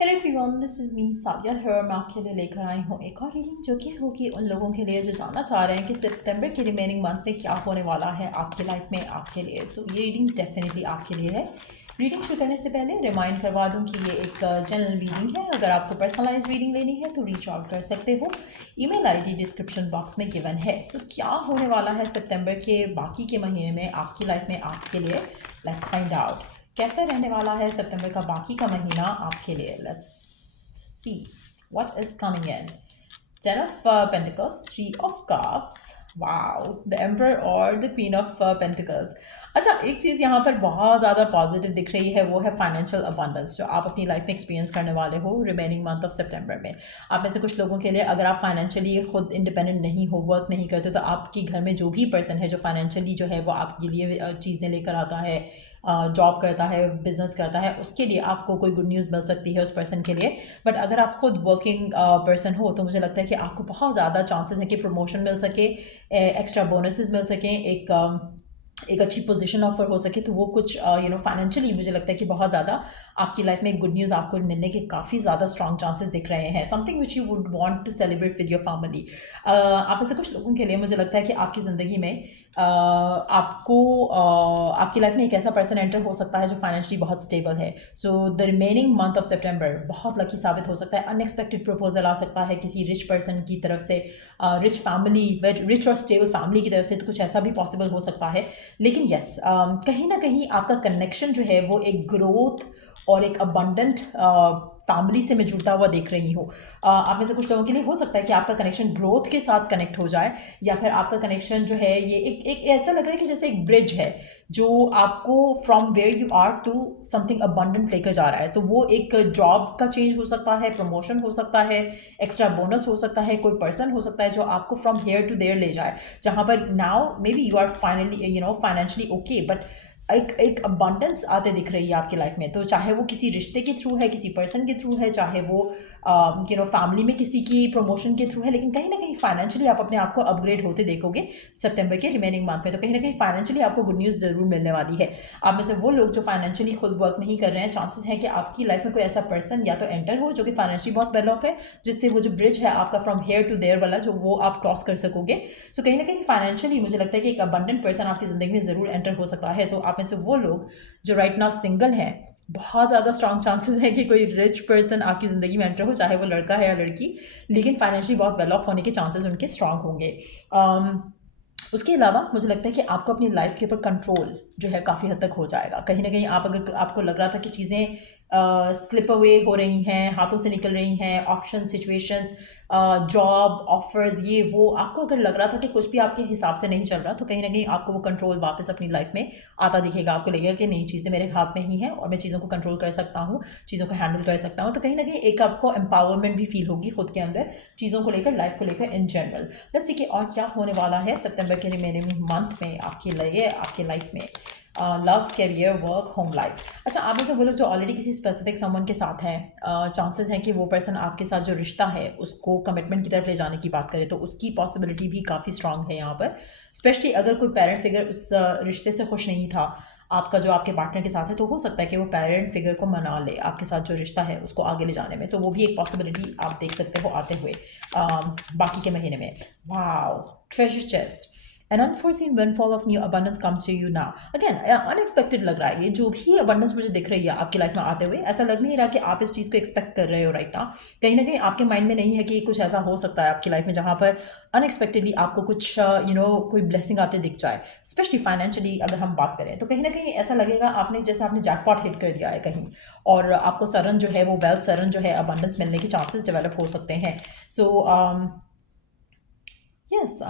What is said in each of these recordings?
Hello everyone, this is me Sadia here. मैं आपके लिए लेकर आई हूँ एक और रीडिंग जो कि होगी उन लोगों के लिए जो जानना चाह रहे हैं कि सितंबर के रिमेनिंग मंथ में क्या होने वाला है आपकी लाइफ में आपके लिए। तो ये रीडिंग डेफिनेटली आपके लिए है। रीडिंग शुरू करने से पहले रिमाइंड करवा दूँ कि ये एक जनरल रीडिंग है। अगर आपको पर्सनलाइज रीडिंग लेनी है तो रीच आउट कर सकते हो। ईमेल आईडी डिस्क्रिप्शन बॉक्स में गिवन है। सो क्या होने वाला है सितंबर के बाकी के महीने में आपकी लाइफ में आपके लिए, लेट्स फाइंड आउट। कैसा रहने वाला है सितंबर का बाकी का महीना आपके लिए। Let's see what is coming in. Ten of pentacles, three of cups, wow, the emperor और द क्वीन ऑफ पेंटिकल्स। अच्छा, एक चीज़ यहाँ पर बहुत ज़्यादा पॉजिटिव दिख रही है, वो है फाइनेंशियल अबंडेंस जो आप अपनी लाइफ में एक्सपीरियंस करने वाले हो रिमेनिंग मंथ ऑफ सितंबर में। आप में से कुछ लोगों के लिए, अगर आप फाइनेंशियली खुद इंडिपेंडेंट नहीं हो, वर्क नहीं करते, तो आपके घर में जो भी पर्सन है जो फाइनेंशियली जो है वो आपके लिए चीज़ें लेकर आता है, जॉब करता है, बिजनेस करता है, उसके लिए आपको कोई गुड न्यूज़ मिल सकती है उस पर्सन के लिए। बट अगर आप खुद वर्किंग पर्सन हो तो मुझे लगता है कि आपको बहुत ज़्यादा चांसेस है कि प्रमोशन मिल सके, एक्स्ट्रा बोनसेस मिल सकें, एक अच्छी पोजीशन ऑफर हो सके। तो वो कुछ फाइनेंशियली मुझे लगता है कि बहुत ज़्यादा आपकी लाइफ में एक गुड न्यूज़ आपको मिलने के काफ़ी ज़्यादा स्ट्रॉन्ग चांसेस दिख रहे हैं। Something which you would want to celebrate with your family. आप में से कुछ लोगों के लिए मुझे लगता है कि आपकी ज़िंदगी में आपकी लाइफ में एक ऐसा पर्सन एंटर हो सकता है जो फाइनेंशियली बहुत स्टेबल है। So the remaining month of सितंबर बहुत लकी साबित हो सकता है। अनएक्सपेक्टेड प्रपोजल आ सकता है किसी रिच पर्सन की तरफ से, रिच फैमिली, रिच और स्टेबल फैमिली की तरफ से, तो कुछ ऐसा भी पॉसिबल हो सकता है। लेकिन यस, कहीं ना कहीं आपका कनेक्शन जो है वो एक ग्रोथ और एक अबंडेंट फैमिली से मैं जुड़ता हुआ देख रही हूँ। आप में से कुछ लोगों के लिए हो सकता है कि आपका कनेक्शन ग्रोथ के साथ कनेक्ट हो जाए, या फिर आपका कनेक्शन जो है ये एक ऐसा लग रहा है कि जैसे एक ब्रिज है जो आपको from where you are to something abundant लेकर जा रहा है। तो वो एक जॉब का चेंज हो सकता है, प्रमोशन हो सकता है, एक्स्ट्रा बोनस हो सकता है, कोई पर्सन हो सकता है जो आपको फ्रॉम हेयर टू देयर ले जाए, जहाँ पर now may be you are finally financially okay, but एक अबंडेंस आते दिख रही है आपकी लाइफ में। तो चाहे वो किसी रिश्ते के थ्रू है, किसी पर्सन के थ्रू है, चाहे वो फैमिली में किसी की प्रमोशन के थ्रू है, लेकिन कहीं ना कहीं फाइनेंशियली आप अपने आप को अपग्रेड होते देखोगे सितंबर के रिमेनिंग मंथ में। तो कहीं ना कहीं फाइनेंशियली आपको गुड न्यूज़ जरूर मिलने वाली है। आप में से वो लोग जो फाइनेंशियली खुद वर्क नहीं कर रहे हैं, चांसेस हैं कि आपकी लाइफ में कोई ऐसा पर्सन या तो एंटर हो जो कि फाइनेंशियली बहुत वेल ऑफ है, जिससे वो जो ब्रिज है आपका फ्रॉम हेयर टू देयर वाला, जो वो आप क्रॉस कर सकोगे। सो कहीं ना कहीं फाइनेंशियली मुझे लगता है कि एक अबंडेंट पर्सन आपकी ज़िंदगी में ज़रूर एंटर हो सकता है। सो आप में से वो लोग जो राइट नाउ सिंगल हैं, बहुत ज़्यादा स्ट्रॉन्ग चांसेस है कि कोई रिच पर्सन आपकी ज़िंदगी में एंटर हो, चाहे वो लड़का है या लड़की, लेकिन फाइनेंशियली बहुत वेल ऑफ होने के चांसेस उनके स्ट्रॉन्ग होंगे। उसके अलावा मुझे लगता है कि आपको अपनी लाइफ के ऊपर कंट्रोल जो है काफ़ी हद तक हो जाएगा। कहीं ना कहीं आप, अगर आपको लग रहा था कि चीज़ें स्लिप अवे हो रही हैं, हाथों से निकल रही हैं, ऑप्शन, सिचुएशंस, जॉब ऑफर्स, ये वो, आपको अगर लग रहा था कि कुछ भी आपके हिसाब से नहीं चल रहा, तो कहीं ना कहीं आपको वो कंट्रोल वापस अपनी लाइफ में आता दिखेगा। आपको लगेगा कि नई चीज़ें मेरे हाथ में ही हैं और मैं चीज़ों को कंट्रोल कर सकता हूँ, चीज़ों को हैंडल कर सकता हूँ। तो कहीं ना कहीं एक आपको एम्पावरमेंट भी फील होगी खुद के अंदर, चीज़ों को लेकर, लाइफ को लेकर इन जनरल। लेट्स सी कि और क्या होने वाला है सितंबर के रिमेनिंग मंथ में आपके लिए, आपके लाइफ में। Love, career, work, home life. अच्छा, आप ऐसे बोलो जो ऑलरेडी किसी स्पेसिफिक समवन के साथ हैं, चांसेस हैं कि वो पर्सन आपके साथ जो रिश्ता है उसको कमिटमेंट की तरफ ले जाने की बात करें तो उसकी पॉसिबिलिटी भी काफ़ी स्ट्रांग है यहाँ पर। स्पेशली अगर कोई पेरेंट फिगर उस रिश्ते से खुश नहीं था आपका, जो आपके पार्टनर के साथ है, तो हो सकता है कि वो पेरेंट फिगर को मना ले आपके साथ जो रिश्ता है उसको आगे ले जाने में। तो वो भी एक पॉसिबिलिटी आप देख सकते हो आते हुए बाकी के महीने में। Wow, treasure chest, an unforeseen windfall of new abundance comes to you now. Again, unexpected लग रहा है ये जो भी abundance मुझे दिख रही है आपकी लाइफ में आते हुए। ऐसा लग नहीं रहा कि आप इस चीज़ को एक्सपेक्ट कर रहे हो राइट नाउ। कहीं ना कहीं आपके माइंड में नहीं है कि कुछ ऐसा हो सकता है आपकी लाइफ में जहाँ पर अनएक्सपेक्टेडली आपको कुछ कोई ब्लेसिंग आते दिख जाए। स्पेशली फाइनेंशियली अगर हम बात करें तो कहीं ना कहीं ऐसा लगेगा आपने, जैसे आपने जैकपॉट हिट कर दिया है कहीं, और आपको सडन जो है वो वेल्थ, सडन जो है अबंडेंस मिलने के चांसेस डेवलप हो सकते हैं। सो यस,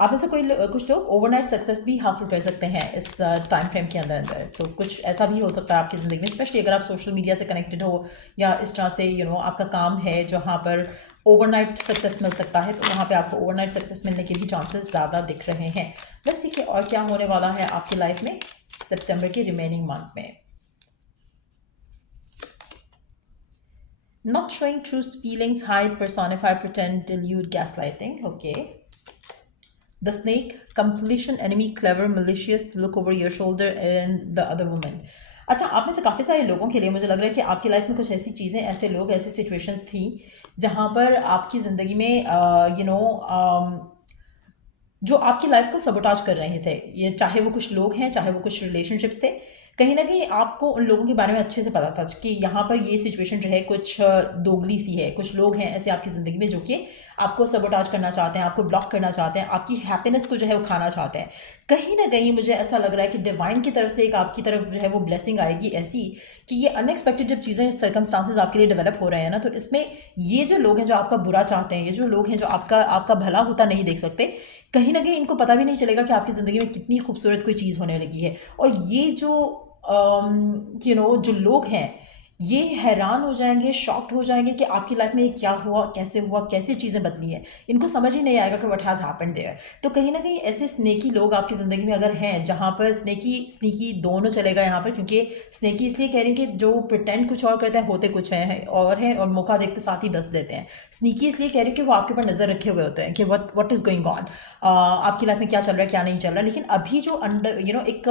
आप में से कुछ लोग ओवरनाइट सक्सेस भी हासिल कर सकते हैं इस टाइम फ्रेम के अंदर अंदर। सो कुछ ऐसा भी हो सकता है आपकी ज़िंदगी में, स्पेशली अगर आप सोशल मीडिया से कनेक्टेड हो या इस तरह से आपका काम है जहाँ पर ओवरनाइट सक्सेस मिल सकता है, तो वहाँ पे आपको ओवरनाइट सक्सेस मिलने के भी चांसेस ज़्यादा दिख रहे हैं। लेट्स सी कि और क्या होने वाला है आपकी लाइफ में सितंबर के रिमेनिंग मंथ में। Not showing true feelings, hide, personify, pretend, delude, gaslighting. Okay. The snake, completion, enemy, clever, malicious, look over your shoulder, and the other woman. अच्छा, आप में से काफ़ी सारे लोगों के लिए मुझे लग रहा है कि आपकी लाइफ में कुछ ऐसी चीज़ें, ऐसे लोग, ऐसी सिचुएशंस थी जहाँ पर आपकी ज़िंदगी में जो आपकी लाइफ को सबोटाज कर रहे थे, ये चाहे वो कुछ लोग हैं, चाहे वो कुछ रिलेशनशिप्स थे, कहीं ना कहीं आपको उन लोगों के बारे में अच्छे से पता था कि यहाँ पर ये सिचुएशन जो है कुछ दोगली सी है। कुछ लोग हैं ऐसे आपकी ज़िंदगी में जो कि आपको सबोटाज करना चाहते हैं, आपको ब्लॉक करना चाहते हैं, आपकी हैप्पीनेस को जो है वो खाना चाहते हैं। कहीं ना कहीं मुझे ऐसा लग रहा है कि डिवाइन की तरफ से एक आपकी तरफ जो है वो ब्लेसिंग आएगी ऐसी कि ये अनएक्सपेक्टेड जब चीज़ें, सर्कमस्टांसेस आपके लिए डेवलप हो रहे हैं ना, तो इसमें ये जो लोग हैं जो आपका बुरा चाहते हैं, ये जो लोग हैं जो आपका आपका भला होता नहीं देख सकते, कहीं ना कहीं इनको पता भी नहीं चलेगा कि आपकी ज़िंदगी में कितनी खूबसूरत कोई चीज़ होने लगी है। और ये जो जो लोग हैं, ये हैरान हो जाएंगे, शॉक्ड हो जाएंगे कि आपकी लाइफ में ये क्या हुआ, कैसे चीज़ें बदली हैं। इनको समझ ही नहीं आएगा कि व्हाट हैज़ हैपेंड देयर। तो कहीं ना कहीं ऐसे स्नेकी लोग आपकी ज़िंदगी में अगर हैं, जहाँ पर स्नेकी स्नीकी दोनों चलेगा यहाँ पर, क्योंकि स्नेकी इसलिए कह रही हैं कि जो प्रिटेंड कुछ और करते हैं, होते कुछ हैं और मौका देखते साथ ही डस देते हैं। स्नीकी इसलिए कह रही हैं कि वो आपके ऊपर नज़र रखे हुए होते हैं कि व्हाट इज़ गोइंग ऑन, आपकी लाइफ में क्या चल रहा है, क्या नहीं चल रहा। लेकिन अभी जो अंडर एक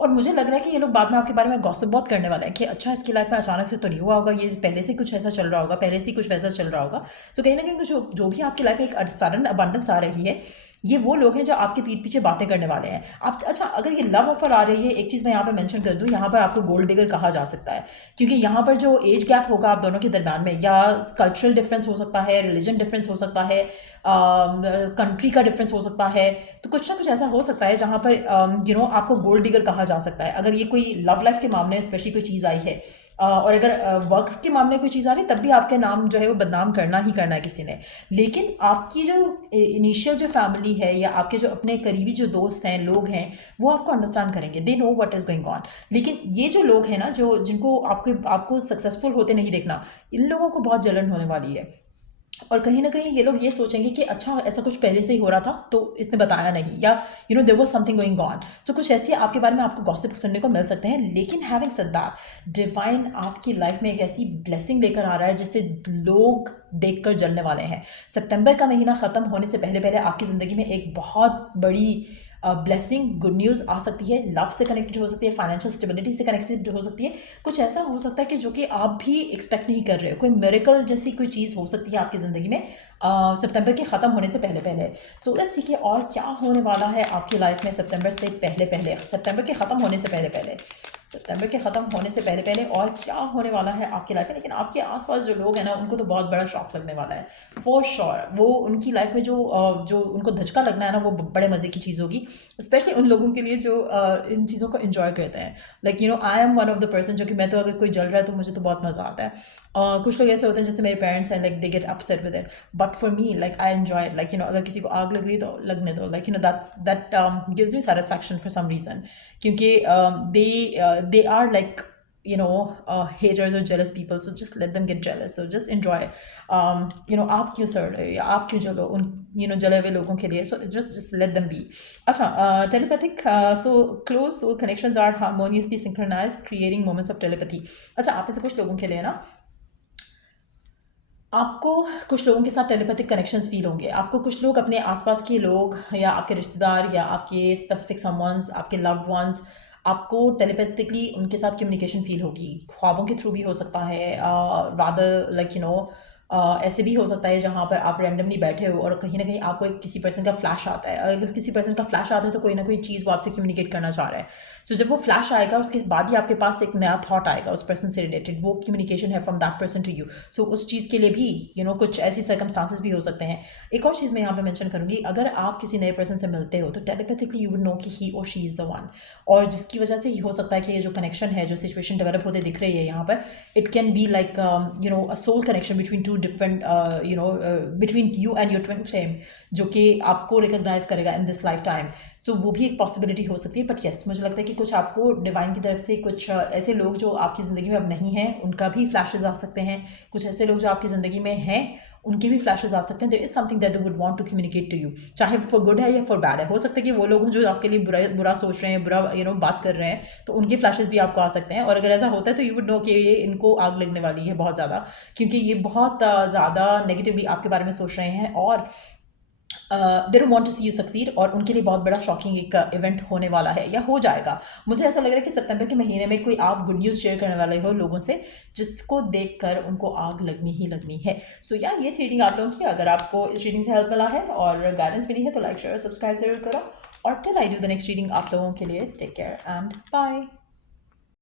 और मुझे लग रहा है कि ये लोग बाद में आपके बारे में गॉसिप बहुत करने वाले हैं कि अच्छा, इसकी लाइफ में अचानक से तो नहीं हुआ होगा, ये पहले से कुछ ऐसा चल रहा होगा, पहले से कुछ वैसा चल रहा होगा। सो कहीं ना कहीं कुछ जो भी आपकी लाइफ में एक सडन अबंडेंस आ रही है, ये वो लोग हैं जो आपके पीठ पीछे बातें करने वाले हैं। आप अच्छा, अगर ये लव ऑफर आ रही है, एक चीज़ मैं यहाँ पे मेंशन कर दूँ, यहाँ पर आपको गोल्ड डिगर कहा जा सकता है, क्योंकि यहाँ पर जो एज गैप होगा आप दोनों के दरम्यान में, या कल्चरल डिफरेंस हो सकता है, रिलीजन डिफरेंस हो सकता है, कंट्री का डिफरेंस हो सकता है। तो कुछ ना कुछ ऐसा हो सकता है जहाँ पर आपको गोल्ड डिगर कहा जा सकता है। अगर ये कोई लव लाइफ के मामले में स्पेशली कोई चीज़ आई है, और अगर वर्क के मामले में कोई चीज़ आ रही है, तब भी आपके नाम जो है वो बदनाम करना ही करना है किसी ने। लेकिन आपकी जो इनिशियल जो फैमिली है, या आपके जो अपने करीबी जो दोस्त हैं, लोग हैं, वो आपको अंडरस्टैंड करेंगे, they know what is going on. लेकिन ये जो लोग हैं ना, जो जिनको आपको सक्सेसफुल होते नहीं देखना, इन लोगों को बहुत जलन होने वाली है। और कहीं ना कहीं ये लोग ये सोचेंगे कि अच्छा, ऐसा कुछ पहले से ही हो रहा था तो इसने बताया नहीं, या there was something going on. तो कुछ ऐसे आपके बारे में आपको गॉसिप सुनने को मिल सकते हैं। लेकिन हैविंग सेड दैट, डिवाइन आपकी लाइफ में एक ऐसी ब्लेसिंग लेकर आ रहा है जिससे लोग देखकर जलने वाले हैं। सितंबर का महीना ख़त्म होने से पहले पहले आपकी ज़िंदगी में एक बहुत बड़ी ब्लेसिंग, गुड न्यूज़ आ सकती है। लव से कनेक्टेड हो सकती है, फाइनेंशियल स्टेबिलिटी से कनेक्टेड हो सकती है। कुछ ऐसा हो सकता है कि जो कि आप भी एक्सपेक्ट नहीं कर रहे हो, कोई मिरेकल जैसी कोई चीज़ हो सकती है आपकी ज़िंदगी में सितंबर के ख़त्म होने से पहले पहले। सो लेट्स सी कि और क्या होने वाला है आपकी लाइफ में सितंबर से पहले पहले, सितंबर के ख़त्म होने से पहले पहले, सितंबर के ख़त्म होने से पहले पहले और क्या होने वाला है आपकी लाइफ में। लेकिन आपके आसपास जो लोग हैं ना, उनको तो बहुत बड़ा शॉक लगने वाला है फॉर श्योर। वो उनकी लाइफ में जो उनको धचका लगना है ना, वो बड़े मज़े की चीज़ होगी, स्पेशली उन लोगों के लिए जो इन चीज़ों को इन्जॉय करते हैं। Like I am one of the person जो कि मैं तो अगर कोई जल रहा है तो मुझे तो बहुत मज़ा आता है। कुछ लोग ऐसे होते हैं जैसे मेरे पेरेंट्स हैं, like they get upset with it, but for me like I enjoy it. Like अगर किसी को आग लग रही है तो लगने दो, like that gives me satisfaction for some reason, क्योंकि they are like haters or jealous people, so just let them get jealous, so just enjoy। आप क्यों सड़ रहे हो, या आप क्यों जलो उन जले हुए लोगों के लिए, so just let them be। अच्छा, telepathic, so close soul connections are harmoniously synchronized, creating moments of telepathy। अच्छा, आप में से कुछ लोगों के लिए ना, आपको कुछ लोगों के साथ टेलीपैथिक कनेक्शंस फील होंगे। आपको कुछ लोग, अपने आसपास के लोग, या आपके रिश्तेदार, या आपके स्पेसिफिक समवंस, आपके लव्ड वंस, आपको टेलीपैथिकली उनके साथ कम्युनिकेशन फील होगी। ख्वाबों के थ्रू भी हो सकता है, रादर लाइक ऐसे भी हो सकता है जहाँ पर आप रैंडमली बैठे हो और कहीं ना कहीं आपको किसी पर्सन का फ्लैश आता है। अगर किसी पर्सन का फ्लैश आता है तो कोई ना कोई चीज़ वो आपसे कम्युनिकेट करना चाह रहा है। सो जब वो फ्लैश आएगा, उसके बाद ही आपके पास एक नया थॉट आएगा उस पर्सन से रिलेटेड, वो कम्युनिकेशन है from that person to you. So उस चीज़ के लिए भी कुछ ऐसी सर्कमस्टांसेस भी हो सकते हैं। एक और चीज़ मैं यहाँ पे मेंशन करूँगी, अगर आप किसी नए पर्सन से मिलते हो तो टेलीपैथिकली यू वुड नो कि ही और शी इज़ द वन, और जिसकी वजह से ही हो सकता है कि ये जो कनेक्शन है, जो सिचुएशन डेवलप होते दिख रही है यहाँ पर, it can be like a soul connection between two different between you and your twin flame, जो कि आपको रिकॉग्नाइज करेगा in this life time. So वो भी एक पॉसिबिलिटी हो सकती है। बट येस, मुझे लगता है कि कुछ आपको डिवाइन की तरफ से कुछ ऐसे लोग जो आपकी ज़िंदगी में अब नहीं हैं, उनका भी फ्लैशेस आ सकते हैं। कुछ ऐसे लोग जो आपकी ज़िंदगी में हैं, उनके भी फ्लैशेस आ सकते हैं। There is something that they would want to communicate to you, चाहे फॉर गुड है या फॉर बैड है। हो सकता है कि वो लोग जो आपके लिए बुरा सोच रहे हैं, बुरा बात कर रहे हैं, तो उनके फ्लैशेस भी आपको आ सकते हैं। और अगर ऐसा होता है तो यू वुड नो कि ये इनको आग लगने वाली है बहुत ज़्यादा, क्योंकि ये बहुत ज़्यादा नेगेटिवली आपके बारे में सोच रहे हैं। और they don't want to see you succeed, और उनके लिए बहुत बड़ा शॉकिंग एक इवेंट होने वाला है या हो जाएगा। मुझे ऐसा लग रहा है कि सितंबर के महीने में कोई आप गुड न्यूज़ शेयर करने वाले हो लोगों से, जिसको देखकर उनको आग लगनी ही लगनी है। सो यार, ये थी रीडिंग आप लोगों की। अगर आपको इस रीडिंग से हेल्प मिला है और गाइडेंस मिली है तो लाइक शेयर सब्सक्राइब जरूर करो। और till I do the next reading आप लोगों के लिए टेक केयर एंड बाय।